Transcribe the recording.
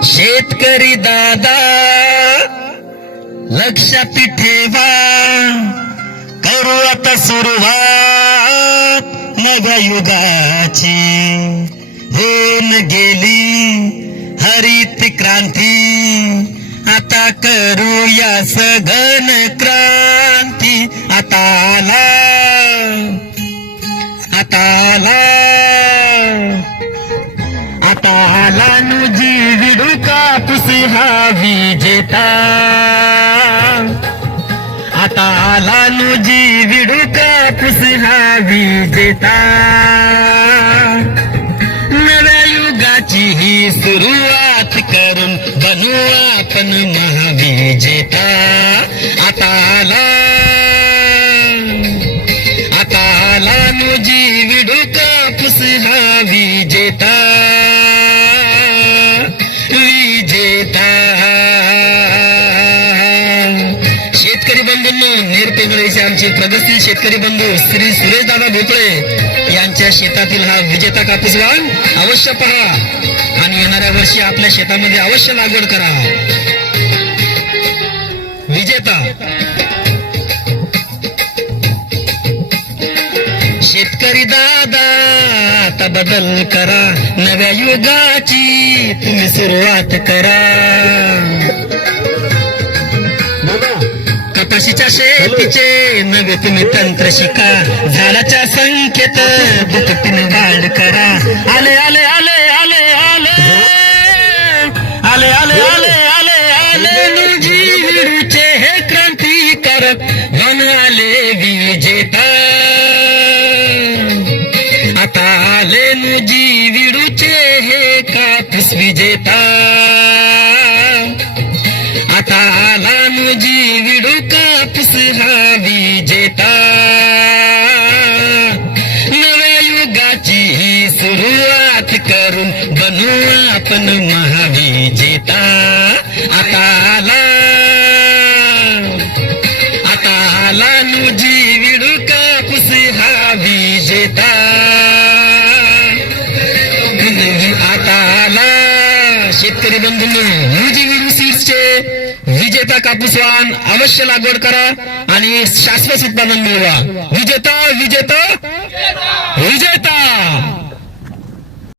शेतकरी दादा लक्षात ठेवा, करू आता सुरुवात नव्या युगाची. होऊन गेली हरित क्रांती, आता करूया सघन क्रांती. आता आला नुजी विडू कापूस हा विजेता. आता आला नुजी विडू कापूस हा विजेता. नव्या युगाची ही सुरुवात करून बनू आपण महाविजेता. आता आला नुजी विडू कापूस हा विजेता. शेतकरी बंधूंनो, नेरपेंगळेचे आमचे प्रगतशील शेतकरी बंधू श्री सुरेश दादा भोपळे यांच्या शेतातील हा विजेता कापूस वाण अवश्य पहा आणि येणाऱ्या वर्षी आपल्या शेतामध्ये अवश्य लागवड करा. विजेता शेतकरी दादा आता बदल करा, नव्या युगाची तुम्ही सुरुवात करा. कपाशीच्या शेतीचे नवे तुम्ही तंत्र शिका, झाडाच्या संख्येत दुपटीने वाढ करा. आले आले आले आले आले आले आले आले आले आले नुजी विडूचे हे क्रांतिकारक बन आले विजेता. आता आले नुजी विडूचे हे कापूस विजेता. आता आला नुजी विडू कापूस हा विजेता. नव्या युगाची ही सुरुवात करून बनू आपण महाविजेता. आता आला नुजी विडू कापूस हा विजेता. आता आला शेतकरी बंधूंनो, नुजी विडू सीड्सचे विजेता कापूस वाण अवश्य लागवड करा आणि शाश्वत उत्पादन मिळवा. विजेता विजेता विजेता.